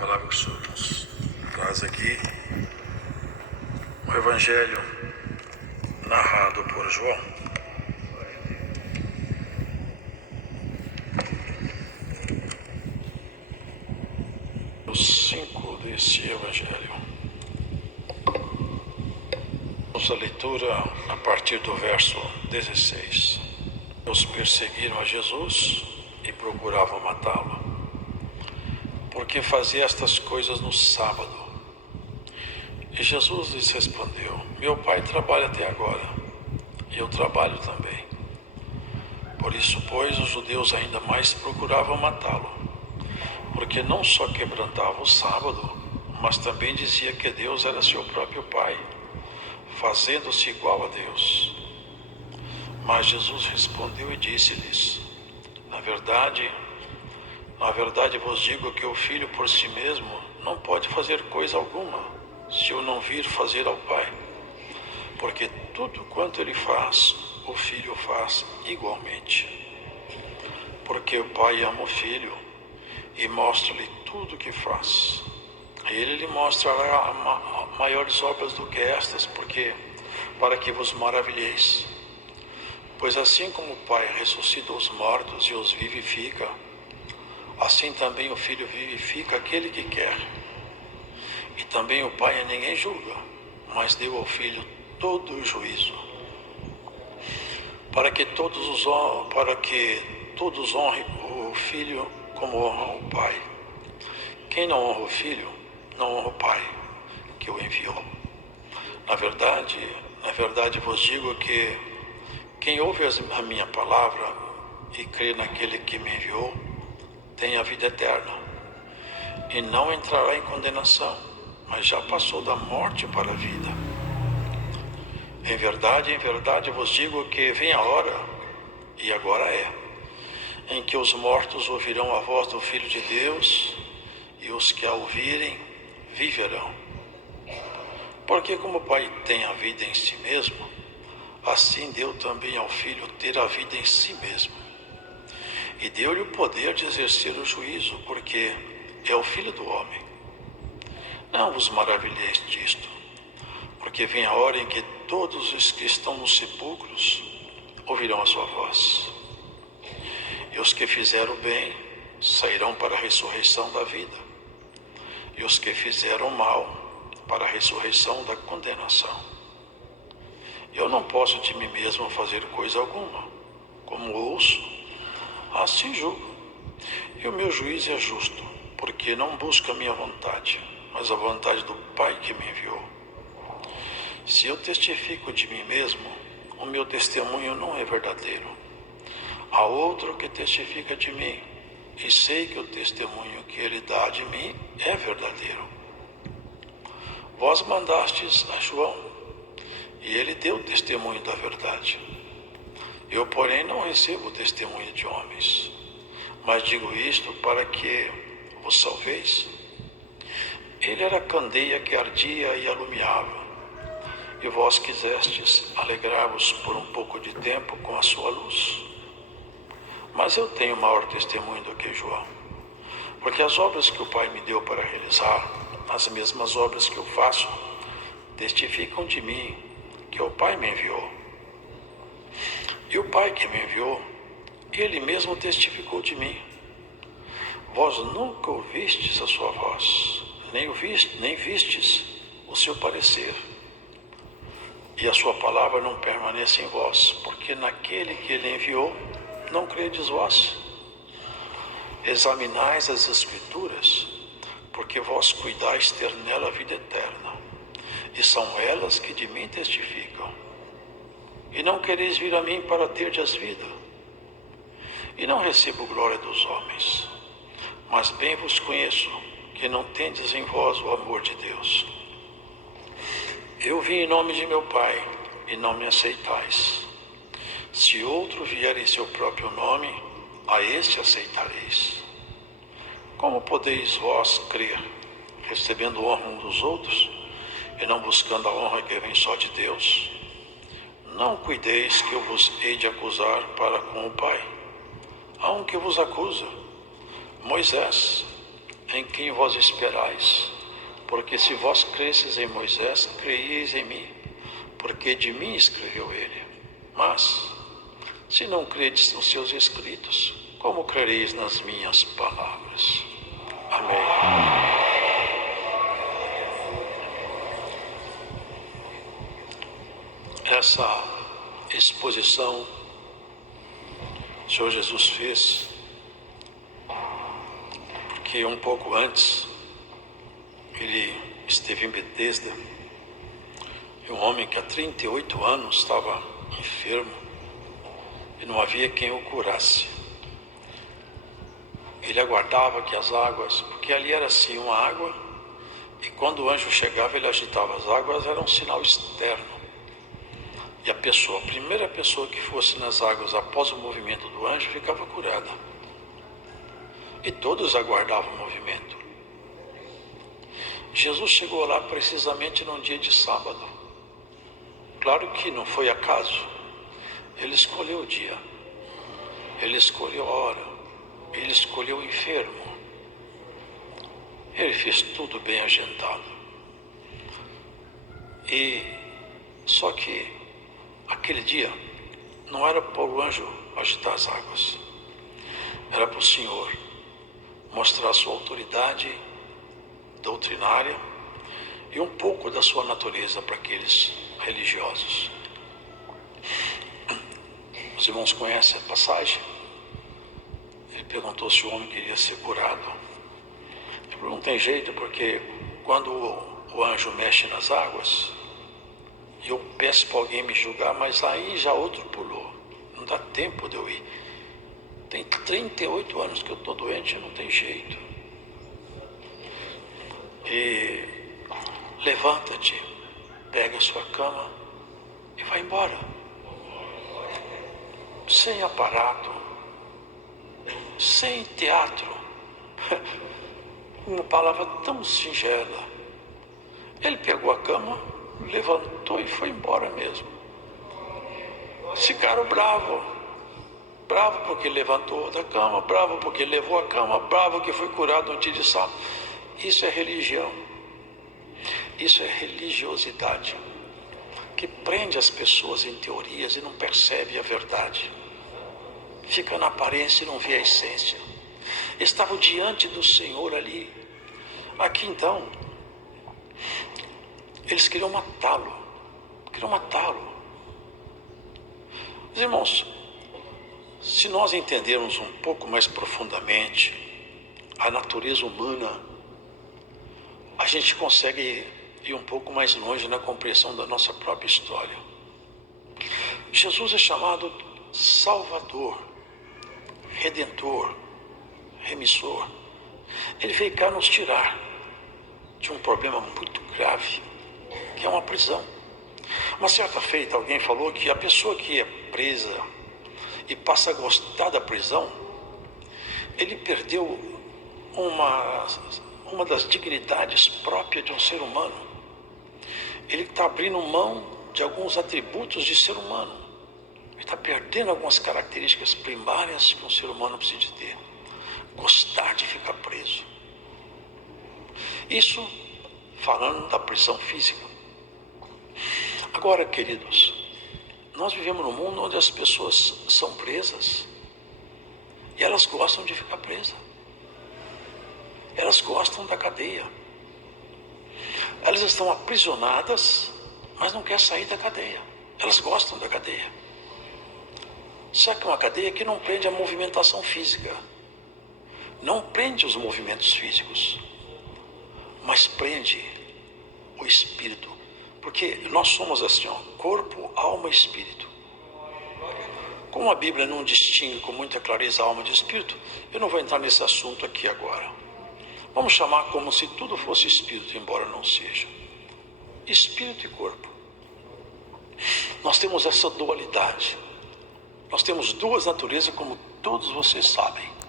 palavra que o Senhor nos traz aqui, o Evangelho narrado por João. Os 5 desse Evangelho. Vamos à leitura a partir do verso 16. Os perseguiram a Jesus e procuravam matá-lo, porque fazia estas coisas no sábado. E Jesus lhes respondeu: meu Pai trabalha até agora, e eu trabalho também. Por isso, pois, os judeus ainda mais procuravam matá-lo, porque não só quebrantava o sábado, mas também dizia que Deus era seu próprio Pai, fazendo-se igual a Deus. Mas Jesus respondeu e disse-lhes: na verdade vos digo que o Filho por si mesmo não pode fazer coisa alguma, se o não vir fazer ao Pai. Porque tudo quanto ele faz, o Filho faz igualmente. Porque o Pai ama o Filho e mostra-lhe tudo o que faz. E ele lhe mostrará maiores obras do que estas, para que vos maravilheis. Pois assim como o Pai ressuscita os mortos e os vivifica, assim também o Filho vivifica aquele que quer. E também o Pai a ninguém julga, mas deu ao Filho todo o juízo, para que todos honrem o Filho como honram o Pai. Quem não honra o Filho, não honra o Pai que o enviou. Na verdade vos digo que quem ouve a minha palavra e crê naquele que me enviou, tem a vida eterna, e não entrará em condenação, mas já passou da morte para a vida. Em verdade vos digo que vem a hora, e agora é, em que os mortos ouvirão a voz do Filho de Deus, e os que a ouvirem viverão. Porque como o Pai tem a vida em si mesmo, assim deu também ao Filho ter a vida em si mesmo. E deu-lhe o poder de exercer o juízo, porque é o Filho do homem. Não vos maravilheis disto, porque vem a hora em que todos os que estão nos sepulcros ouvirão a sua voz. E os que fizeram bem sairão para a ressurreição da vida, e os que fizeram mal para a ressurreição da condenação. Eu não posso de mim mesmo fazer coisa alguma. Como ouço, assim julgo. E o meu juízo é justo, porque não busco a minha vontade, mas a vontade do Pai que me enviou. Se eu testifico de mim mesmo, o meu testemunho não é verdadeiro. Há outro que testifica de mim, e sei que o testemunho que ele dá de mim é verdadeiro. Vós mandastes a João, e ele deu testemunho da verdade. Eu, porém, não recebo testemunho de homens, mas digo isto para que vos salveis. Ele era a candeia que ardia e alumiava, e vós quisestes alegrar-vos por um pouco de tempo com a sua luz. Mas eu tenho maior testemunho do que João, porque as obras que o Pai me deu para realizar, as mesmas obras que eu faço, testificam de mim que o Pai me enviou. E o Pai que me enviou, ele mesmo testificou de mim. Vós nunca ouvistes a sua voz, nem vistes o seu parecer. E a sua palavra não permanece em vós, porque naquele que ele enviou, não credes vós. Examinais as Escrituras, porque vós cuidais ter nela a vida eterna, e são elas que de mim testificam. E não quereis vir a mim para terdes vida. E não recebo glória dos homens, mas bem vos conheço, que não tendes em vós o amor de Deus. Eu vim em nome de meu Pai, e não me aceitais. Se outro vier em seu próprio nome, a este aceitareis. Como podeis vós crer, recebendo honra uns dos outros, e não buscando a honra que vem só de Deus? Não cuideis que eu vos hei de acusar para com o Pai. Há um que vos acusa, Moisés, em quem vós esperais, porque se vós cresces em Moisés, creieis em mim, porque de mim escreveu ele. Mas, se não credes nos seus escritos, como crereis nas minhas palavras? Amém. Essa exposição o Senhor Jesus fez, porque um pouco antes ele esteve em Betesda, e um homem que há 38 anos estava enfermo e não havia quem o curasse. Ele aguardava que as águas, porque ali era assim uma água, e quando o anjo chegava ele agitava as águas, era um sinal externo. E a primeira pessoa que fosse nas águas após o movimento do anjo ficava curada. E todos aguardavam o movimento. Jesus chegou lá precisamente num dia de sábado. Claro que não foi acaso. Ele escolheu o dia. Ele escolheu a hora. Ele escolheu o enfermo. Ele fez tudo bem agendado. E só que aquele dia não era para o anjo agitar as águas. Era para o Senhor mostrar sua autoridade doutrinária e um pouco da sua natureza para aqueles religiosos. Os irmãos conhecem a passagem? Ele perguntou se o homem queria ser curado. Ele falou, não tem jeito, porque quando o anjo mexe nas águas, eu peço para alguém me julgar, mas aí já outro pulou. Não dá tempo de eu ir. Tem 38 anos que eu estou doente, não tem jeito. E levanta-te, pega a sua cama e vai embora. Sem aparato, sem teatro. Uma palavra tão singela. Ele pegou a cama, levantou e foi embora mesmo. Ficaram bravos. Bravo porque levantou da cama, bravo porque levou a cama, bravo que foi curado no dia de sábado. Isso é religião. Isso é religiosidade, que prende as pessoas em teorias e não percebe a verdade. Fica na aparência e não vê a essência. Estavam diante do Senhor ali. Aqui então, eles queriam matá-lo. Mas, irmãos, se nós entendermos um pouco mais profundamente a natureza humana, a gente consegue ir um pouco mais longe na compreensão da nossa própria história. Jesus é chamado Salvador, Redentor, Remissor. Ele veio cá nos tirar de um problema muito grave, que é uma prisão. Uma certa feita alguém falou que a pessoa que é presa e passa a gostar da prisão, ele perdeu uma das dignidades próprias de um ser humano. Ele está abrindo mão de alguns atributos de ser humano. Ele está perdendo algumas características primárias que um ser humano precisa ter. Gostar de ficar preso. Isso falando da prisão física. Agora, queridos, nós vivemos num mundo onde as pessoas são presas e elas gostam de ficar presas. Elas gostam da cadeia. Elas estão aprisionadas, mas não querem sair da cadeia. Elas gostam da cadeia. Só que é uma cadeia que não prende a movimentação física. Não prende os movimentos físicos, mas prende o espírito. Porque nós somos assim, corpo, alma e espírito. Como a Bíblia não distingue com muita clareza alma de espírito, eu não vou entrar nesse assunto aqui agora. Vamos chamar como se tudo fosse espírito, embora não seja. Espírito e corpo. Nós temos essa dualidade. Nós temos duas naturezas, como todos vocês sabem.